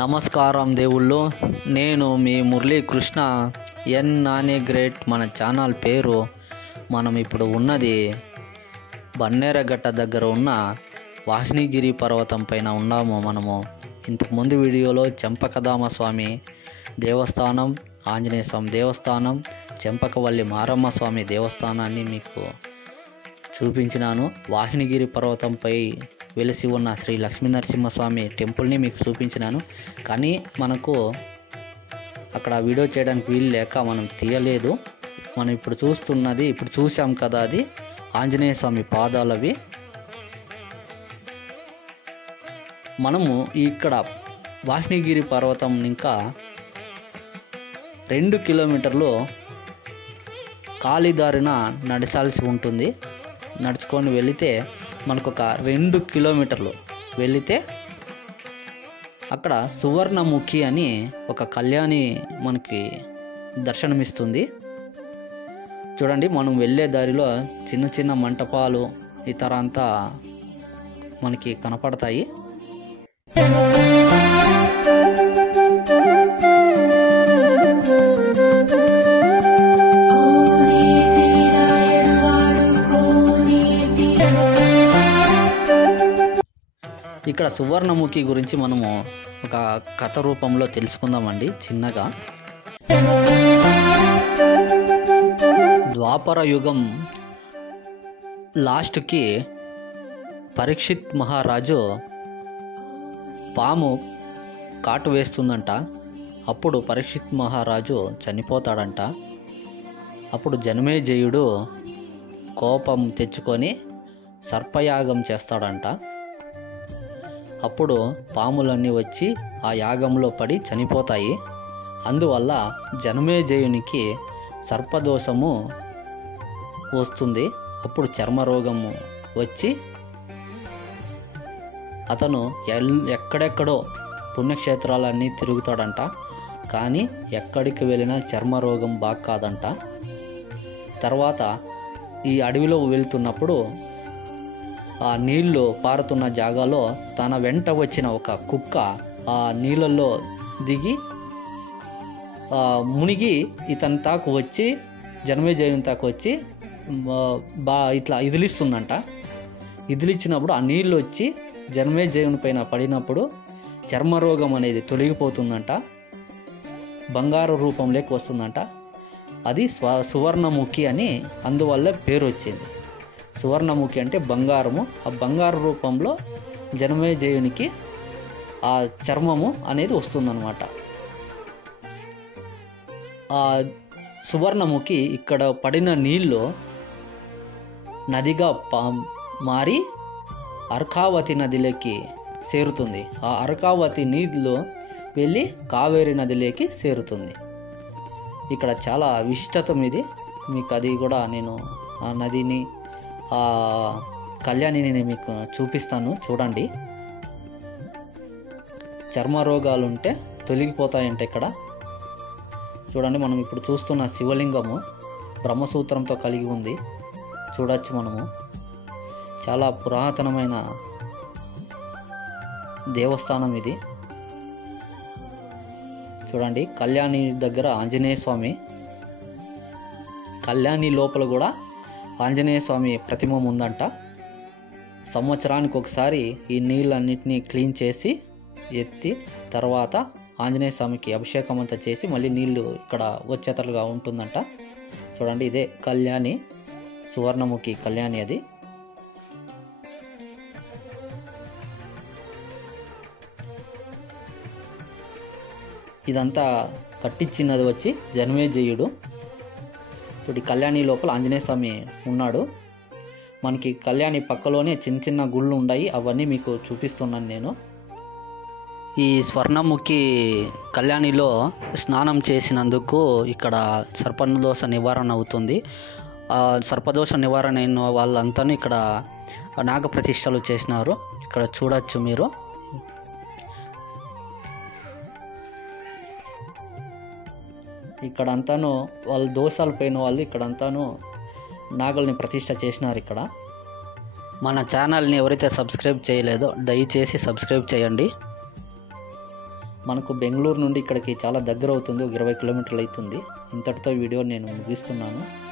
నమస్కారం దేవుళ్ళు. నేను మీ మురళీ కృష్ణ ఎన్ నాని గ్రేట్. మన ఛానల్ పేరు. మనం ఇప్పుడు ఉన్నది బన్నేరగట్ట దగ్గర ఉన్న వాహినిగిరి పర్వతం పైన ఉన్నాము. మనము ఇంతకుముందు వీడియోలో చెంపకధామ స్వామి దేవస్థానం, ఆంజనేయ స్వామి దేవస్థానం, చెంపకవల్లి మారమ్మ స్వామి దేవస్థానాన్ని మీకు చూపించినాను. వాహినిగిరి పర్వతంపై వెలిసి ఉన్న శ్రీ లక్ష్మీనరసింహస్వామి టెంపుల్ని మీకు చూపించినాను. కానీ మనకు అక్కడ వీడియో చేయడానికి వీలు లేక మనం తీయలేదు. మనం ఇప్పుడు చూసాం కదా, అది ఆంజనేయ స్వామి పాదాలవి. మనము ఇక్కడ వాహినిగిరి పర్వతం ఇంకా 2 కిలోమీటర్లు కాలిదారిన నడచాల్సి ఉంటుంది. నడుచుకొని వెళితే మనకు ఒక 2 కిలోమీటర్లు వెళితే అక్కడ సువర్ణముఖి అని ఒక కళ్యాణి మనకి దర్శనమిస్తుంది. చూడండి, మనం వెళ్ళే దారిలో చిన్న చిన్న మంటపాలు ఇతర అంతా మనకి కనపడతాయి. ఇక్కడ సువర్ణముఖి గురించి మనము ఒక కథ రూపంలో తెలుసుకుందామండి చిన్నగా. ద్వాపర యుగం లాస్ట్కి పరీక్షిత్ మహారాజు పాము కాటు వేస్తుందంట. అప్పుడు పరీక్షిత్ మహారాజు చనిపోతాడంట. అప్పుడు జనమేజయుడు కోపం తెచ్చుకొని సర్పయాగం చేస్తాడంట. అప్పుడు పాములన్నీ వచ్చి ఆ యాగంలో పడి చనిపోతాయి. అందువల్ల జనమేజయునికి సర్పదోషము వస్తుంది. అప్పుడు చర్మరోగము వచ్చి అతను ఎక్కడెక్కడో పుణ్యక్షేత్రాలన్నీ తిరుగుతాడంట. కానీ ఎక్కడికి వెళ్ళినా చర్మరోగం బాగా కాదంట. తర్వాత ఈ అడవిలో వెళ్తున్నప్పుడు ఆ నీళ్లు పారుతున్న జాగాలో తన వెంట వచ్చిన ఒక కుక్క ఆ నీళ్ళల్లో దిగి మునిగి ఇతని తాకు వచ్చి జనమేజయుని తాకు వచ్చి ఇట్లా ఇదిలిస్తుందంట. ఇదిలిచ్చినప్పుడు ఆ నీళ్ళు వచ్చి జనమేజయుని పైన పడినప్పుడు చర్మరోగం అనేది తొలగిపోతుందంట. బంగారు రూపంలోకి వస్తుందంట. అది సువర్ణముఖి అని అందువల్ల పేరు వచ్చింది. సువర్ణముఖి అంటే బంగారము. ఆ బంగారు రూపంలో జనమేజయునికి ఆ చర్మము అనేది వస్తుందన్నమాట. ఆ సువర్ణముఖి ఇక్కడ పడిన నీళ్ళు నదిగా మారి అర్కావతి నదిలోకి చేరుతుంది. ఆ అర్కావతి నీళ్ళు వెళ్ళి కావేరి నదిలోకి చేరుతుంది. ఇక్కడ చాలా విశిష్టత ఇది. మీకు అది కూడా నేను ఆ నదిని ఆ కళ్యాణిని మీకు చూపిస్తాను. చూడండి, చర్మరోగాలు ఉంటే తొలగిపోతాయంటే ఇక్కడ చూడండి. మనం ఇప్పుడు చూస్తున్న శివలింగము బ్రహ్మసూత్రంతో కలిగి ఉంది. చూడొచ్చు మనము. చాలా పురాతనమైన దేవస్థానం ఇది. చూడండి, కళ్యాణి దగ్గర ఆంజనేయ స్వామి, కళ్యాణి లోపల కూడా ఆంజనేయ స్వామి ప్రతిమ ఉందంట. సంవత్సరానికి ఒకసారి ఈ నీళ్ళన్నిటినీ క్లీన్ చేసి ఎత్తి తర్వాత ఆంజనేయ స్వామికి అభిషేకం అంతా చేసి మళ్ళీ నీళ్లు ఇక్కడ వచ్చేతలుగా ఉంటుందంట. చూడండి, ఇదే కళ్యాణి, సువర్ణముఖి కళ్యాణి. అది ఇదంతా కట్టించినది వచ్చి జనమేజయుడు. ఇప్పుడు కళ్యాణి లోపల ఆంజనేయ స్వామి ఉన్నాడు. మనకి కళ్యాణి పక్కలోనే చిన్న చిన్న గుళ్ళు ఉన్నాయి. అవన్నీ మీకు చూపిస్తున్నాను నేను. ఈ స్వర్ణముఖి కళ్యాణిలో స్నానం చేసినందుకు ఇక్కడ సర్పదోష నివారణ అవుతుంది. సర్పదోష నివారణ అయిన వాళ్ళంతా ఇక్కడ నాగప్రతిష్టలు చేసినారు. ఇక్కడ చూడొచ్చు మీరు. ఇక్కడంతాను వాళ్ళ దోషాలు పోయిన వాళ్ళు ఇక్కడంతాను నాగల్ని ప్రతిష్ట చేసినారు ఇక్కడ. మన ఛానల్ని ఎవరైతే సబ్స్క్రైబ్ చేయలేదో దయచేసి సబ్స్క్రైబ్ చేయండి. మనకు బెంగళూరు నుండి ఇక్కడికి చాలా దగ్గర అవుతుంది, ఒక 20 కిలోమీటర్లు అవుతుంది. ఇంతటితో వీడియో నేను ముగిస్తున్నాను.